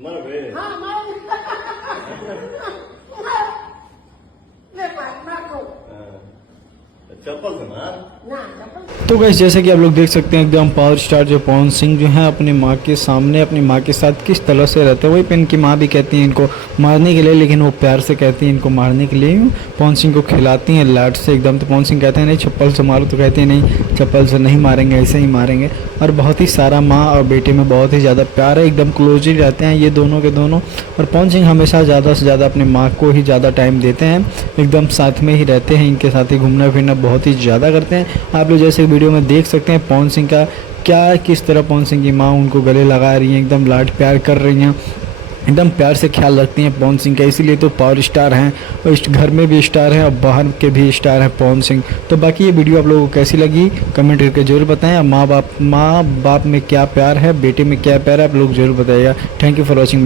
तुम्हारा बे हाँ हमारे मैं पार्टनर को चप्पल से मार ना चप्पल तो गाइस जैसे कि आप लोग देख सकते हैं एकदम पावर स्टार जो पवन सिंह जो है अपनी माँ के सामने अपनी माँ के साथ किस तरह से रहते हैं। वही पे इनकी माँ भी कहती है इनको मारने के लिए, लेकिन वो प्यार से कहती है इनको मारने के लिए पवन सिंह को खिलाती हैं लाड से एकदम। तो पवन सिंह कहते हैं नहीं चप्पल से मारो, तो कहती है नहीं चप्पल से नहीं मारेंगे, ऐसे ही मारेंगे। और बहुत ही सारा माँ और बेटे में बहुत ही ज़्यादा प्यार है, एकदम क्लोज ही रहते हैं ये दोनों के दोनों। और पवन सिंह हमेशा ज़्यादा से ज़्यादा अपनी माँ को ही ज़्यादा टाइम देते हैं, एकदम साथ में ही रहते हैं, इनके साथ ही घूमना फिरना बहुत ही ज़्यादा करते हैं। आप लोग जैसे वीडियो में देख सकते हैं पवन सिंह का क्या किस तरह पवन सिंह की माँ उनको गले लगा रही हैं, एकदम लाड प्यार कर रही हैं, एकदम प्यार से ख्याल रखती हैं पवन सिंह का। इसीलिए तो पावर स्टार हैं और इस घर में भी स्टार हैं और बाहर के भी स्टार हैं पवन सिंह। तो बाकी ये वीडियो आप लोगों को कैसी लगी कमेंट करके जरूर बताएं। और माँ बाप में क्या प्यार है, बेटे में क्या प्यार है, आप लोग जरूर बताइएगा। Thank you for watching.